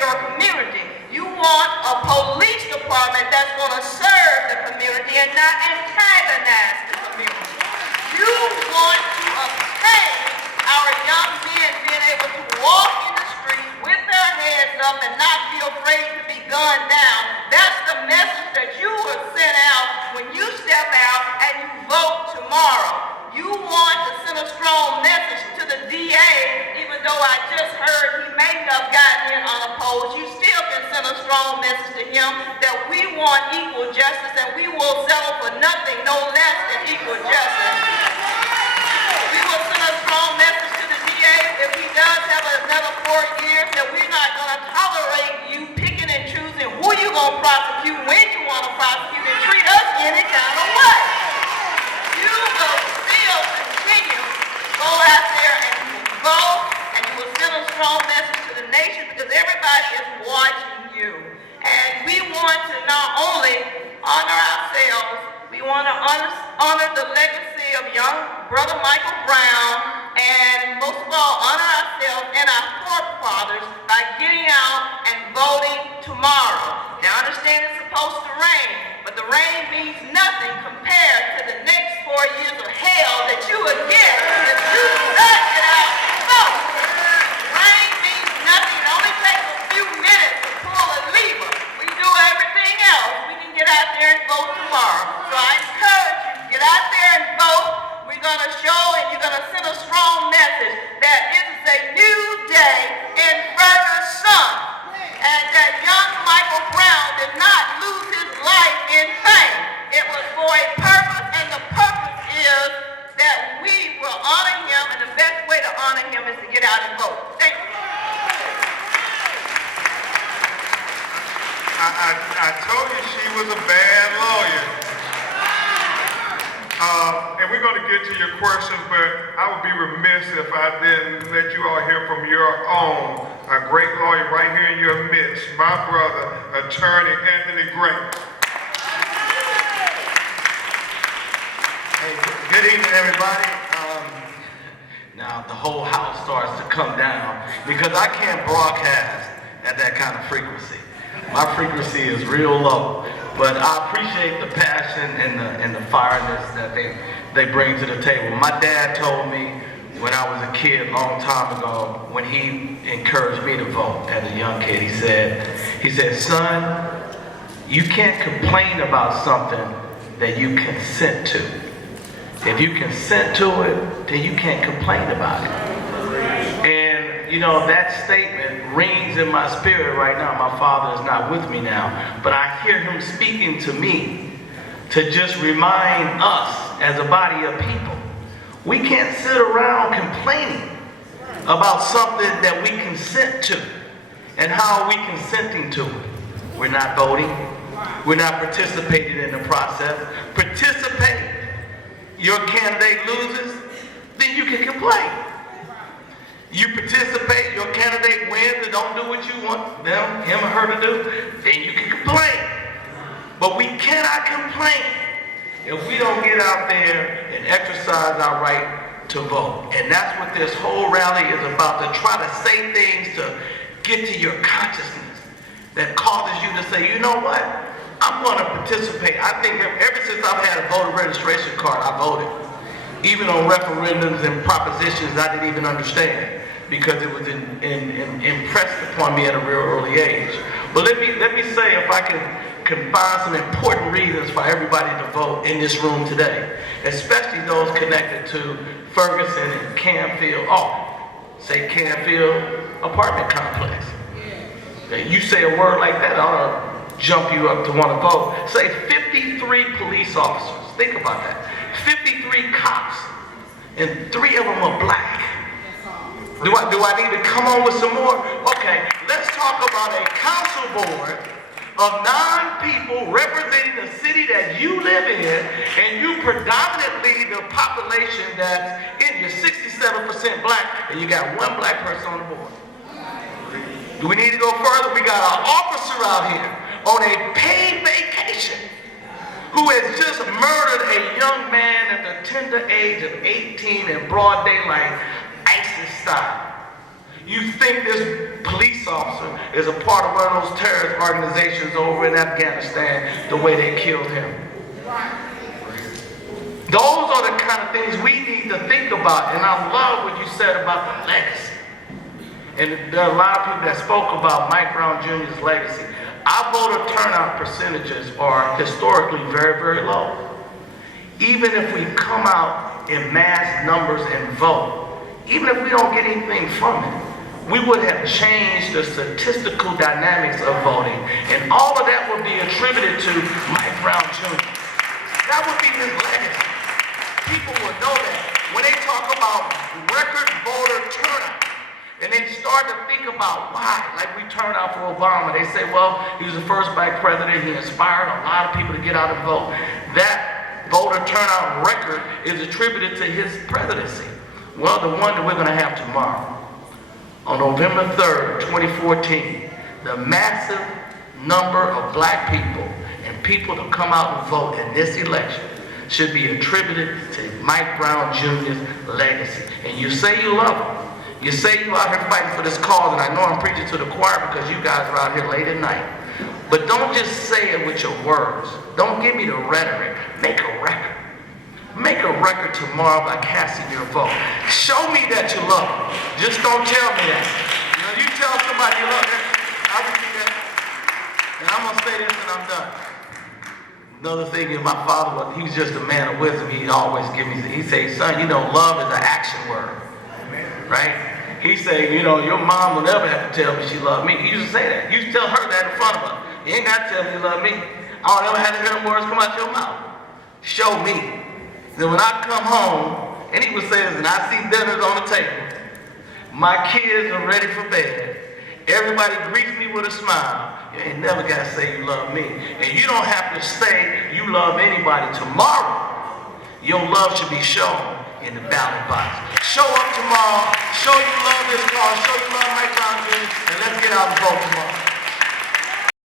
your community. You want a police department that's going to serve the community and not antagonize the community. You want to obtain our young men being able to walk in the streets with their heads up and not be afraid to be gunned down. That's the message that you will send out when you step out and you vote tomorrow. You want to send a strong message to the DA, even though I just heard he may have gotten in unopposed. You still can send a strong message to him that we want equal justice and we will settle for nothing no less than equal justice. We will send a strong message to the DA if he does have another 4 years that we're not going to tolerate you picking and choosing who you're going to prosecute, when you want to prosecute, and treat us any kind of way. You will still continue to go out there and you will vote and you will send a strong message to the nation because everybody is watching you. And we want to not only honor ourselves, we want to honor the legacy of young brother Michael Brown, and most of all, honor ourselves and our forefathers by getting out and voting tomorrow. Now, I understand it's supposed to rain, but the rain means nothing compared to the next 4 years of hell that you would get if you not get out and vote. Rain means nothing. It only takes a few minutes to pull a lever. We do everything else. We can get out there and vote tomorrow. So I encourage you to get out there and vote. We're going to show and you're going to send a strong message that this is a new day in Ferguson and that young Michael Brown did not lose his life in vain. It was for a purpose, and the purpose is that we will honor him, and the best way to honor him is to get out and vote. Thank you. I told you she was a bad lawyer. And we're going to get to your questions, but I would be remiss if I didn't let you all hear from your own, a great lawyer right here in your midst, my brother, Attorney Anthony Gray. Hey, good evening, everybody. Now the whole house starts to come down because I can't broadcast at that kind of frequency. My frequency is real low, but I appreciate the passion and the fireness that they bring to the table. My dad told me when I was a kid a long time ago, when he encouraged me to vote as a young kid, he said, son, you can't complain about something that you consent to. If you consent to it, then you can't complain about it. And you know, that statement rings in my spirit right now. My father is not with me now, but I hear him speaking to me to just remind us as a body of people, we can't sit around complaining about something that we consent to. And how are we consenting to it? We're not voting. We're not participating in the process. Participate. Your candidate loses, then you can complain. You participate, your candidate wins and don't do what you want him or her to do, then you can complain. But we cannot complain if we don't get out there and exercise our right to vote. And that's what this whole rally is about, to try to say things to get to your consciousness that causes you to say, you know what? I'm going to participate. I think ever since I've had a voter registration card, I voted. Even on referendums and propositions I didn't even understand because it was impressed upon me at a real early age. But let me say, if I can find some important reasons for everybody to vote in this room today, especially those connected to Ferguson and Canfield. Say Canfield apartment complex. You say a word like that, I ought to jump you up to want to vote. Say 53 police officers. Think about that. 53 cops, and 3 of them are black. Do I need to come on with some more? Okay, let's talk about a council board of 9 people representing the city that you live in, and you predominantly the population that's in, you're 67% black, and you got 1 black person on the board. Do we need to go further? We got an officer out here on a paid vacation who has just murdered a young man at the tender age of 18 in broad daylight, ISIS style. You think this police officer is a part of one of those terrorist organizations over in Afghanistan the way they killed him? Those are the kind of things we need to think about. And I love what you said about the legacy. And there are a lot of people that spoke about Mike Brown Jr.'s legacy. Our voter turnout percentages are historically very, very low. Even if we come out in mass numbers and vote, even if we don't get anything from it, we would have changed the statistical dynamics of voting. And all of that would be attributed to Mike Brown Jr. That would be his legacy. People would know that. When they talk about record voter turnout, and they start to think about why, like we turned out for Obama, they say, well, he was the first black president, he inspired a lot of people to get out and vote. That voter turnout record is attributed to his presidency. Well, the one that we're gonna have tomorrow, on November 3rd, 2014, the massive number of black people and people to come out and vote in this election should be attributed to Mike Brown Jr.'s legacy. And you say you love him. You say you're out here fighting for this cause, and I know I'm preaching to the choir because you guys are out here late at night. But don't just say it with your words. Don't give me the rhetoric. Make a record. Make a record tomorrow by casting your vote. Show me that you love them. Just don't tell me that. You know, you tell somebody you love them, I'll repeat that. And I'm going to say this and I'm done. Another thing is my father, he was just a man of wisdom. He'd always give me, he'd say, son, you know, love is an action word. Right? He said, you know, your mom will never have to tell me she loved me. He used to say that. You used to tell her that in front of her. You ain't got to tell me you love me. I don't ever have to hear them words come out your mouth. Show me. Then when I come home, and he would say this, and I see dinners on the table. My kids are ready for bed. Everybody greets me with a smile. You ain't never got to say you love me. And you don't have to say you love anybody. Tomorrow, your love should be shown in the ballot box. Show up tomorrow, show you love this cause, show you love Mike Brown Jr., and let's get out and vote tomorrow.